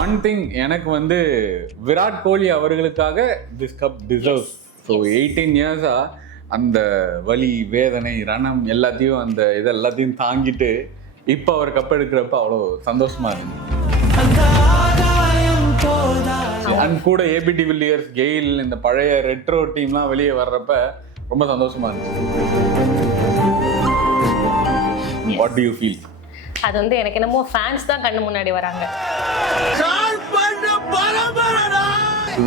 One thing எனக்கு வந்து விராட் கோலி அவர்களுக்காக திஸ் கப் டிசர்வ்ஸ். ஸோ 18 இயர்ஸா அந்த வலி வேதனை ரணம் எல்லாத்தையும் அந்த எல்லாத்தையும் தாங்கிட்டு இப்போ அவர் கப் எடுக்கிறப்ப அவ்வளோ சந்தோஷமா இருக்கு. அண்ட் கூட ஏபி டிவில்லியர்ஸ், கெயில், இந்த பழைய ரெட்ரோ டீம்லாம் வெளியே வர்றப்ப ரொம்ப சந்தோஷமா இருந்துச்சு. What to you feel? அது வந்து எனக்கு என்னமோ ஃபேன்ஸ் தான் கண்ணு முன்னாடி வராங்க.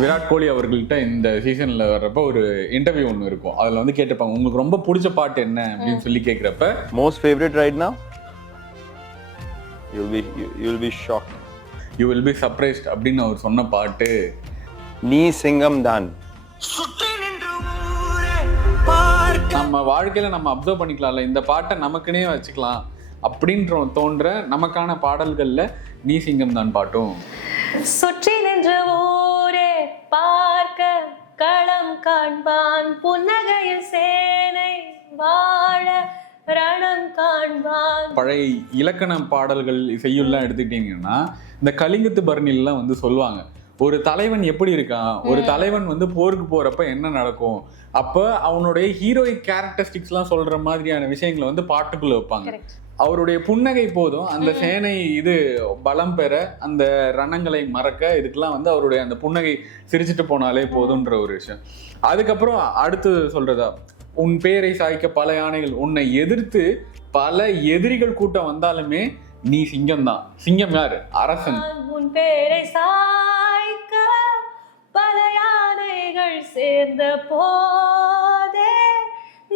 விராட் கோலி அவர்கள்ட்ட இந்த சீசன்ல வர்றப்ப ஒரு இன்டர்வியூ ஒன்று இருக்கும். அதில் வந்து கேட்டிருப்பாங்க உங்களுக்கு ரொம்ப பிடிச்ச பாட்டு என்ன அப்படின்னு சொல்லி கேட்குறப்ப most favourite right now you will be shocked, you will be surprised அப்படின்னு அவர் சொன்ன பாட்டு நீ சிங்கம் தான். நம்ம வாழ்க்கையில நம்ம அப்சர்வ் பண்ணிக்கலாம்ல, இந்த பாட்டை நமக்குனே வச்சுக்கலாம் அப்படின்ற தோன்ற நமக்கான பாடல்கள்ல நீ சிங்கம் தான் பாட்டும். சுற்றி நின்ற ஊரே பார்க்க களம் காண்பான் புன்னகையில் சேனை வாழ ரணம் காண்பான். பழைய இலக்கண பாடல்கள் செய்யுள்ளாம் எடுத்துக்கிட்டீங்கன்னா இந்த கலிங்கத்து பரணிலாம் வந்து சொல்லுவாங்க ஒரு தலைவன் எப்படி இருக்கான், ஒரு தலைவன் வந்து போருக்கு போறப்ப என்ன நடக்கும், அப்ப அவனுடைய ஹீரோயிக் கேரக்டரிஸ்டிக்ஸ்லாம் சொல்ற மாதிரியான விஷயங்களை வந்து பாட்டுக்குள்ள வைப்பாங்க. அவருடைய புன்னகை போதும் அந்த சேனை இது பலம் பெற, அந்த ரணங்களை மறக்க, இதுக்கெல்லாம் வந்து அவருடைய அந்த புன்னகை சிரிச்சுட்டு போனாலே போதுன்ற ஒரு விஷயம். அதுக்கப்புறம் அடுத்து சொல்றதா, உன் பேரை சாய்க்க பல யானைகள், உன்னை எதிர்த்து பல எதிரிகள் கூட்டம் வந்தாலுமே நீ சிங்கம் தான். சிங்கம் யாரு? அரசன். உன் பேரை சாய்க்க பல யானைகள் சேர்ந்த போதே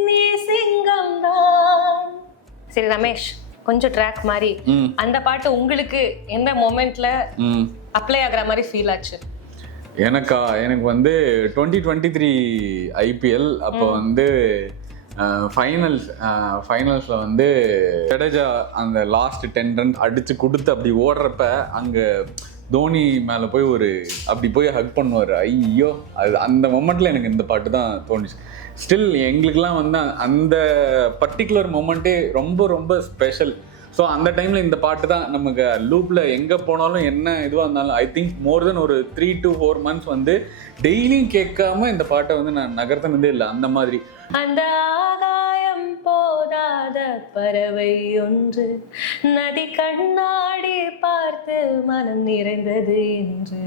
நீ சிங்கம் தான். சரி ரமேஷ், கொஞ்சம் ட்ராக் மாதிரி அந்த பாட்டு உங்களுக்கு எந்த மொமெண்ட்ல அப்ளை ஆகுற மாதிரி ஃபீல் ஆச்சு? எனக்கு வந்து 2023 IPL அப்போ வந்து ஃபைனல்ஸ்ல வந்து ஜடேஜா அந்த லாஸ்ட் 10 ரன் அடிச்சு கொடுத்து அப்படி ஓடுறப்ப அங்க தோனி மேல போய் அப்படி போய் ஹக் பண்ணுவார். ஐயோ, அது அந்த மொமெண்ட்ல எனக்கு இந்த பாட்டு தான் தோணுச்சு. ஸ்டில் எங்களுக்கெல்லாம் வந்து அந்த பர்டிகுலர் மொமெண்ட்டே ரொம்ப ரொம்ப ஸ்பெஷல். ஸோ அந்த டைமில் இந்த பாட்டு தான் நமக்கு லூப்பில் எங்கே போனாலும் என்ன இதுவாக இருந்தாலும் ஐ திங்க் மோர் தென் ஒரு 3 to 4 months வந்து டெய்லியும் கேட்காம இந்த பாட்டை வந்து நான் நகர்த்தினதே இல்லை. அந்த மாதிரி அந்த ஆகாயம் போதாத பறவை ஒன்று நதி கண்ணாடி பார்த்து மனம் நிறைந்தது என்று